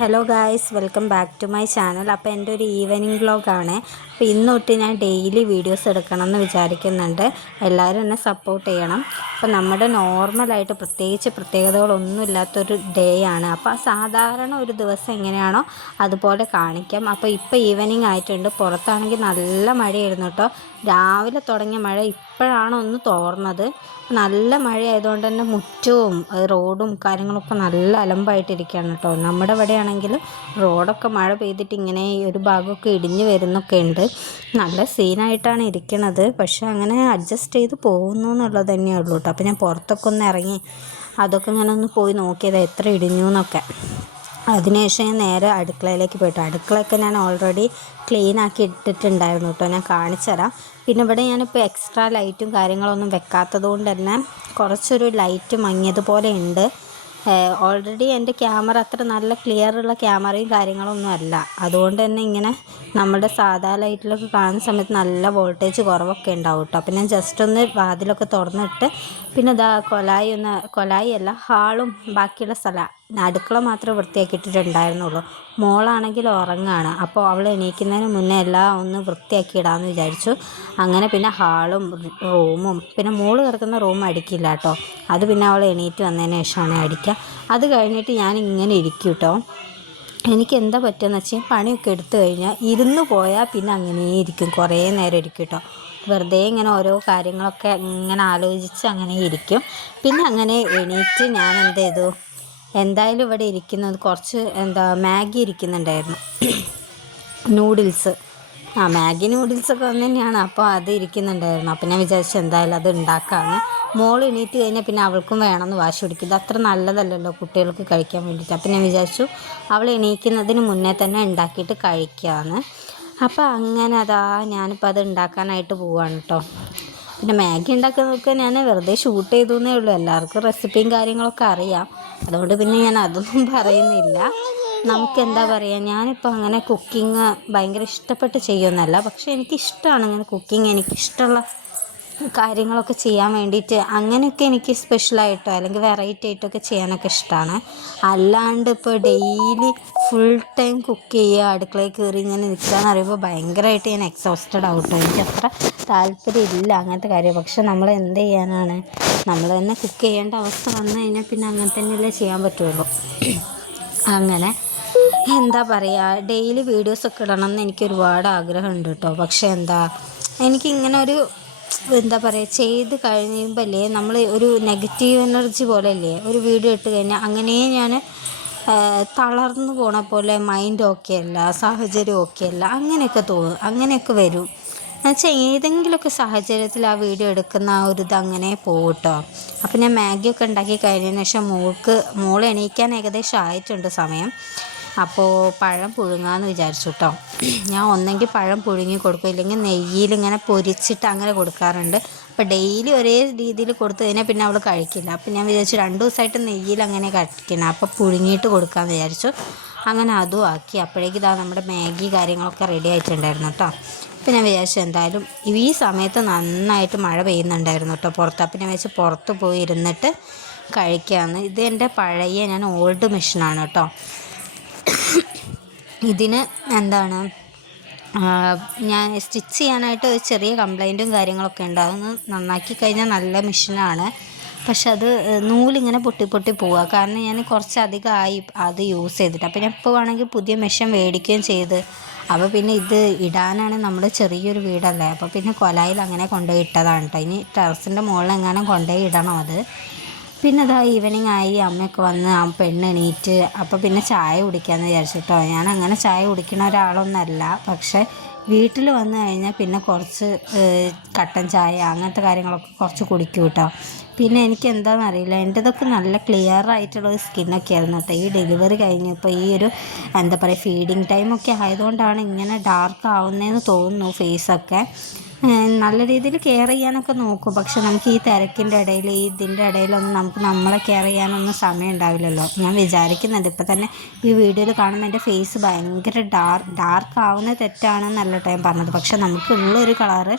Hello guys, welcome back to my channel. അപ്പോൾ എൻ്റെ ഒരു ഈവനിങ് വ്ളോഗാണ്. അപ്പോൾ ഇന്ന് തൊട്ട് ഞാൻ ഡെയിലി വീഡിയോസ് എടുക്കണം എന്ന് വിചാരിക്കുന്നുണ്ട്. എല്ലാവരും എന്നെ സപ്പോർട്ട് ചെയ്യണം. അപ്പോൾ നമ്മുടെ നോർമലായിട്ട് പ്രത്യേകതകളൊന്നും ഇല്ലാത്തൊരു ഡേ ആണ്. അപ്പോൾ സാധാരണ ഒരു ദിവസം എങ്ങനെയാണോ അതുപോലെ കാണിക്കാം. അപ്പോൾ ഇപ്പോൾ ഈവനിങ് ആയിട്ടുണ്ട്. പുറത്താണെങ്കിൽ നല്ല മഴയായിരുന്നു കേട്ടോ. രാവിലെ തുടങ്ങിയ മഴ ഇപ്പോഴാണ് ഒന്ന് തോർന്നത്. നല്ല മഴയായതുകൊണ്ട് തന്നെ മുറ്റവും റോഡും കാര്യങ്ങളൊക്കെ നല്ല അലമ്പായിട്ടിരിക്കുകയാണ് കേട്ടോ. നമ്മുടെ ഇവിടെയാണെങ്കിൽ റോഡൊക്കെ മഴ പെയ്തിട്ട് ഇങ്ങനെ ഒരു ഭാഗമൊക്കെ ഇടിഞ്ഞ് വരുന്നൊക്കെ ഉണ്ട്. നല്ല സീനായിട്ടാണ് ഇരിക്കുന്നത്. പക്ഷെ അങ്ങനെ അഡ്ജസ്റ്റ് ചെയ്ത് പോകുന്നു എന്നുള്ളത് തന്നെയുള്ളൂ കേട്ടോ. അപ്പോൾ ഞാൻ പുറത്തൊക്കെ ഒന്ന് ഇറങ്ങി അതൊക്കെ ഇങ്ങനെ ഒന്ന് പോയി നോക്കിയത് എത്ര ഇടിഞ്ഞു എന്നൊക്കെ. അതിനുശേഷം ഞാൻ നേരെ അടുക്കളയിലേക്ക് പോയിട്ടു. അടുക്കളയൊക്കെ ഞാൻ ഓൾറെഡി ക്ലീൻ ആക്കി ഇട്ടിട്ടുണ്ടായിരുന്നു കേട്ടോ. ഞാൻ കാണിച്ചു തരാം. പിന്നെ ഇവിടെ ഞാനിപ്പോൾ എക്സ്ട്രാ ലൈറ്റും കാര്യങ്ങളൊന്നും വെക്കാത്തത് കൊണ്ട് തന്നെ കുറച്ചൊരു ലൈറ്റ് മങ്ങിയതുപോലെ ഉണ്ട്. ഓൾറെഡി എൻ്റെ ക്യാമറ അത്ര നല്ല ക്ലിയറുള്ള ക്യാമറയും കാര്യങ്ങളൊന്നും അല്ല. അതുകൊണ്ട് തന്നെ ഇങ്ങനെ നമ്മുടെ സാധാ ലൈറ്റിലൊക്കെ കാണുന്ന സമയത്ത് നല്ല വോൾട്ടേജ് കുറവൊക്കെ ഉണ്ടാവും കേട്ടോ. അപ്പോൾ ഞാൻ ജസ്റ്റ് ഒന്ന് വാതിലൊക്കെ തുറന്നിട്ട് പിന്നെ കൊലായി അല്ല ഹാളും ബാക്കിയുള്ള സ്ഥലം അടുക്കള മാത്രമേ വൃത്തിയാക്കിയിട്ടിട്ടുണ്ടായിരുന്നുള്ളൂ. മോളാണെങ്കിൽ ഉറങ്ങാണ്. അപ്പോൾ അവൾ എണീക്കുന്നതിന് മുന്നേ എല്ലാം ഒന്ന് വൃത്തിയാക്കി ഇടാമെന്ന് വിചാരിച്ചു. അങ്ങനെ പിന്നെ ഹാളും റൂമും പിന്നെ മോള് കിടക്കുന്ന റൂം അടിക്കില്ല കേട്ടോ. അത് പിന്നെ അവൾ എണീറ്റ് വന്നതിന് ശേഷമാണ് അടിക്കുക. അത് കഴിഞ്ഞിട്ട് ഞാൻ ഇങ്ങനെ ഇരിക്കും കേട്ടോ. എനിക്ക് എന്താ പറ്റുകയെന്ന് വെച്ചാൽ പണിയൊക്കെ എടുത്തു കഴിഞ്ഞാൽ ഇരുന്ന് പോയാൽ പിന്നെ അങ്ങനെ ഇരിക്കും, കുറേ നേരം ഇരിക്കും കേട്ടോ. വെറുതെ ഇങ്ങനെ ഓരോ കാര്യങ്ങളൊക്കെ ഇങ്ങനെ ആലോചിച്ച് അങ്ങനെ ഇരിക്കും. പിന്നെ അങ്ങനെ എണീറ്റ് ഞാൻ എന്ത് ചെയ്തു, എന്തായാലും ഇവിടെ ഇരിക്കുന്നത് കുറച്ച് മാഗി ഇരിക്കുന്നുണ്ടായിരുന്നു, നൂഡിൽസ്. മാഗി നൂഡിൽസൊക്കെ ഒന്ന് തന്നെയാണ്. അപ്പോൾ അത് ഇരിക്കുന്നുണ്ടായിരുന്നു. അപ്പോൾ ഞാൻ വിചാരിച്ചു എന്തായാലും അത് ഉണ്ടാക്കാമെന്ന്. മോൾ എണീറ്റ് കഴിഞ്ഞാൽ പിന്നെ അവൾക്കും വേണമെന്ന് വാശി പിടിക്കും. ഇത് അത്ര നല്ലതല്ലല്ലോ കുട്ടികൾക്ക് കഴിക്കാൻ വേണ്ടിയിട്ട്. അപ്പോൾ ഞാൻ വിചാരിച്ചു അവൾ എണീക്കുന്നതിന് മുന്നേ തന്നെ ഉണ്ടാക്കിയിട്ട് കഴിക്കാമെന്ന്. അപ്പോൾ അങ്ങനെ ഞാനിപ്പോൾ അത് ഉണ്ടാക്കാനായിട്ട് പോവാണ് കേട്ടോ. പിന്നെ മാഗി ഉണ്ടാക്കുന്നതൊക്കെ ഞാൻ വെറുതെ ഷൂട്ട് ചെയ്തു എന്നേ ഉള്ളൂ. എല്ലാവർക്കും റെസിപ്പിയും കാര്യങ്ങളൊക്കെ അറിയാം. അതുകൊണ്ട് പിന്നെ ഞാൻ അതൊന്നും പറയുന്നില്ല. നമുക്കെന്താ പറയുക, ഞാനിപ്പോൾ അങ്ങനെ കുക്കിംഗ് ഭയങ്കര ഇഷ്ടപ്പെട്ട് ചെയ്യുമെന്നല്ല, പക്ഷേ എനിക്കിഷ്ടമാണ് ഇങ്ങനെ കുക്കിംഗ്. എനിക്കിഷ്ടമുള്ള കാര്യങ്ങളൊക്കെ ചെയ്യാൻ വേണ്ടിയിട്ട് അങ്ങനെയൊക്കെ എനിക്ക് സ്പെഷ്യലായിട്ടോ അല്ലെങ്കിൽ വെറൈറ്റി ആയിട്ടൊക്കെ ചെയ്യാനൊക്കെ ഇഷ്ടമാണ്. അല്ലാണ്ട് ഇപ്പോൾ ഡെയിലി ഫുൾ ടൈം കുക്ക് ചെയ്യുക, അടുക്കളയിൽ കയറി ഇങ്ങനെ നിൽക്കുകയെന്ന് പറയുമ്പോൾ ഭയങ്കരമായിട്ട് ഞാൻ എക്സോസ്റ്റഡ് ആവട്ടോ. എനിക്കത്ര താല്പര്യമില്ല അങ്ങനത്തെ കാര്യം. പക്ഷെ നമ്മൾ എന്ത് ചെയ്യാനാണ്, നമ്മൾ തന്നെ കുക്ക് ചെയ്യേണ്ട അവസ്ഥ വന്നു കഴിഞ്ഞാൽ പിന്നെ അങ്ങനെ തന്നെയല്ലേ ചെയ്യാൻ പറ്റുള്ളൂ. അങ്ങനെ എന്താ പറയുക, ഡെയിലി വീഡിയോസൊക്കെ ഇടണം എന്ന് എനിക്ക് ഒരുപാട് ആഗ്രഹമുണ്ട് കേട്ടോ. പക്ഷേ എനിക്കിങ്ങനെ എന്താ പറയുക, ചെയ്ത് കഴിയുമ്പോൾ അല്ലേ നമ്മൾ ഒരു നെഗറ്റീവ് എനർജി പോലെ അല്ലേ ഒരു വീഡിയോ ഇട്ട് കഴിഞ്ഞാൽ അങ്ങനെ ഞാൻ തളർന്നു പോണ പോലെ, മൈൻഡ് ഓക്കെ അല്ല, സാഹചര്യം ഓക്കെ അല്ല, അങ്ങനെയൊക്കെ തോന്നും, അങ്ങനെയൊക്കെ വരും. എന്നുവെച്ചാൽ ഏതെങ്കിലുമൊക്കെ സാഹചര്യത്തിൽ ആ വീഡിയോ എടുക്കുന്ന ആ ഒരു ഇത് അങ്ങനെ പോകും കേട്ടോ. അപ്പോൾ ഞാൻ മാഗിയൊക്കെ ഉണ്ടാക്കി കഴിഞ്ഞതിന് ശേഷം മോൾ എണീക്കാൻ ഏകദേശം ആയിട്ടുണ്ട് സമയം. അപ്പോൾ പഴം പുഴുങ്ങാമെന്ന് വിചാരിച്ചു കേട്ടോ. ഞാൻ ഒന്നെങ്കിൽ പഴം പുഴുങ്ങി കൊടുക്കും, ഇല്ലെങ്കിൽ നെയ്യിലിങ്ങനെ പൊരിച്ചിട്ട് അങ്ങനെ കൊടുക്കാറുണ്ട്. അപ്പോൾ ഡെയിലി ഒരേ രീതിയിൽ കൊടുത്തു കഴിഞ്ഞാൽ പിന്നെ അവൾ കഴിക്കില്ല. അപ്പോൾ ഞാൻ വിചാരിച്ചു 2 ദിവസമായിട്ട് നെയ്യിൽ അങ്ങനെ കഴിക്കണം, അപ്പോൾ പുഴുങ്ങിയിട്ട് കൊടുക്കാമെന്ന് വിചാരിച്ചു. അങ്ങനെ അതും ആക്കി. അപ്പോഴേക്കും നമ്മുടെ മാഗി കാര്യങ്ങളൊക്കെ റെഡി ആയിട്ടുണ്ടായിരുന്നു കേട്ടോ. അപ്പോൾ ഞാൻ വിചാരിച്ചു എന്തായാലും ഈ സമയത്ത് നന്നായിട്ട് മഴ പെയ്യുന്നുണ്ടായിരുന്നു കേട്ടോ പുറത്ത്. അപ്പോൾ ഞാൻ വിചാരിച്ചു പുറത്ത് പോയി ഇരുന്നിട്ട് കഴിക്കാമെന്ന്. ഇത് എൻ്റെ പഴയ ഞാൻ ഓൾഡ് മെഷീനാണ് കേട്ടോ. ഇതിന് ഞാൻ സ്റ്റിച്ച് ചെയ്യാനായിട്ട് ഒരു ചെറിയ കംപ്ലൈൻറ്റും കാര്യങ്ങളൊക്കെ ഉണ്ട്. അതൊന്ന് നന്നാക്കി കഴിഞ്ഞാൽ നല്ല മെഷീനാണ്. പക്ഷെ അത് നൂലിങ്ങനെ പൊട്ടി പോവുക. കാരണം ഞാൻ കുറച്ചധികമായി അത് യൂസ് ചെയ്തിട്ട്. അപ്പോൾ ഞാൻ ഇപ്പോൾ വേണമെങ്കിൽ പുതിയ മെഷീൻ മേടിക്കുകയും ചെയ്ത്. അപ്പോൾ പിന്നെ ഇത് ഇടാനാണ് നമ്മുടെ ചെറിയൊരു വീടല്ലേ. അപ്പോൾ പിന്നെ കൊലായിൽ അങ്ങനെ കൊണ്ടുപോയി ഇട്ടതാണ് കേട്ടോ. ഇനി ടെറസിൻ്റെ മുകളിൽ എങ്ങാനും കൊണ്ടുപോയി ഇടണം അത്. പിന്നെ ഈവനിങ് ആയി, അമ്മയൊക്കെ വന്ന് ആ പെണ്ണെണീറ്റ്. അപ്പോൾ പിന്നെ ചായ കുടിക്കാമെന്ന് വിചാരിച്ചിട്ടോ. ഞാൻ അങ്ങനെ ചായ കുടിക്കുന്ന ഒരാളൊന്നല്ല. പക്ഷേ വീട്ടിൽ വന്നു കഴിഞ്ഞാൽ പിന്നെ കുറച്ച് കട്ടൻ ചായ അങ്ങനത്തെ കാര്യങ്ങളൊക്കെ കുറച്ച് കുടിക്കും കേട്ടോ. പിന്നെ എനിക്ക് എന്താണെന്നറിയില്ല, എൻ്റെതൊക്കെ നല്ല ക്ലിയർ ആയിട്ടുള്ളൊരു സ്കിന്നൊക്കെ ആയിരുന്നു കേട്ടോ. ഈ ഡെലിവറി കഴിഞ്ഞപ്പോൾ ഈ ഒരു എന്താ പറയുക ഫീഡിങ് ടൈമൊക്കെ ആയതുകൊണ്ടാണ് ഇങ്ങനെ ഡാർക്ക് ആവുന്നതെന്ന് തോന്നുന്നു ഫേസൊക്കെ. നല്ല രീതിയിൽ കെയർ ചെയ്യാനൊക്കെ നോക്കും. പക്ഷെ നമുക്ക് ഈ തിരക്കിൻ്റെ ഇടയിൽ ഇതിൻ്റെ ഇടയിലൊന്നും നമുക്ക് നമ്മളെ കെയർ ചെയ്യാനൊന്നും സമയം ഉണ്ടാവില്ലല്ലോ. ഞാൻ വിചാരിക്കുന്നുണ്ട് ഇപ്പം തന്നെ ഈ വീഡിയോയിൽ കാണുമ്പോൾ എൻ്റെ ഫേസ് ഭയങ്കര ഡാർക്ക് ആവുന്നത് തെറ്റാണെന്നല്ല ഞാൻ പറഞ്ഞത്. പക്ഷെ നമുക്കുള്ളൊരു കളറ്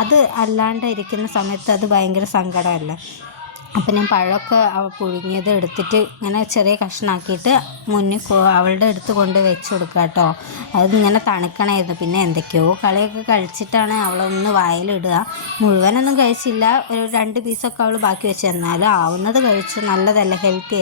അത് അല്ലാണ്ട് ഇരിക്കുന്ന സമയത്ത് അത് ഭയങ്കര സങ്കടമല്ലേ. അപ്പം ഞാൻ പഴമൊക്കെ പുഴുങ്ങിയത് എടുത്തിട്ട് ഇങ്ങനെ ചെറിയ കഷ്ണമാക്കിയിട്ട് മുന്നിൽ അവളുടെ അടുത്ത് കൊണ്ട് വെച്ച് കൊടുക്കുക കേട്ടോ. അതിങ്ങനെ തണുക്കണമായിരുന്നു. പിന്നെ എന്തൊക്കെയോ കളിയൊക്കെ കഴിച്ചിട്ടാണ് അവളൊന്ന് വായിലിടുക. മുഴുവനൊന്നും കഴിച്ചില്ല, ഒരു 2 പീസൊക്കെ അവൾ ബാക്കി വെച്ച്. എന്നാലും ആവുന്നത് കഴിച്ചു. നല്ലതല്ലേ, ഹെൽത്തി.